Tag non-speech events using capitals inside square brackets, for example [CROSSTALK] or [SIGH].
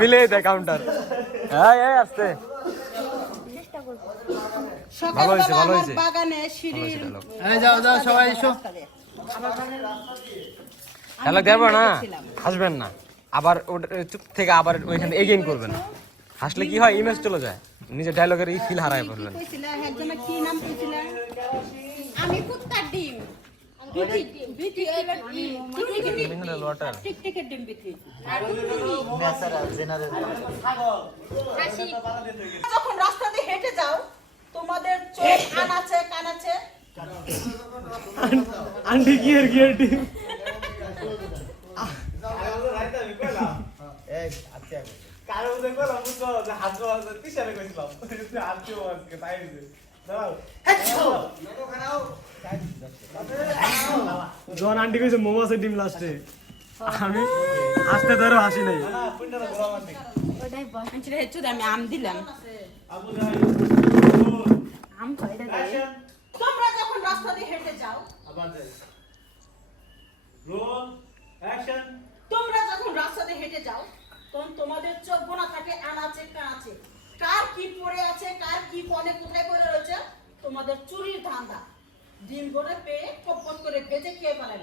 মিলে দেয় কাউন্টার হ্যাঁ এই আসতে। ভালো হয়েছে, ভালো হয়েছে। এই যাও যাও সবাই এসো। ডায়লগ দেবো না হাসবেন না। আবার ওটা চুপ থেকে আবার ওইখানে এগেইন করবেন। হাসলে কি হয়? ইমেজ চলে যায়। নিজের ডায়লগের এই ফিল হারায় পড়লেন কইছিল? একজনে কি নাম কইছিল? আমি কুত্তার ডিম। বিটি বিটি ডিম ওয়াটার ডিম বিক্রি যখন রাস্তা দিয়ে হেঁটে যাও তোমাদের চোখ [LAUGHS] আনাচে কানাচে আন্টি গিয়ার গিয়ার টিম জন আন্টি কইছে মোমো আছে ডিম লাস্টে। আমি হাসতে ধরে হাসি নাই। আচ্ছা আমি আম দিলাম আম তোমরা যখন রাস্তা দিয়ে হেঁটে যাও তোমরা যখন রাস্তা দিয়ে হেঁটে যাও তখন তোমাদের চোখ বোনা থাকে আনাচে কানাচে কার কি পড়ে আছে কার কি কনে কোথায় পড়ে রয়েছে তোমাদের চুরির ধান্দা। ডিম করে পেয়ে কপট করে বেঁচে খেয়ে পারে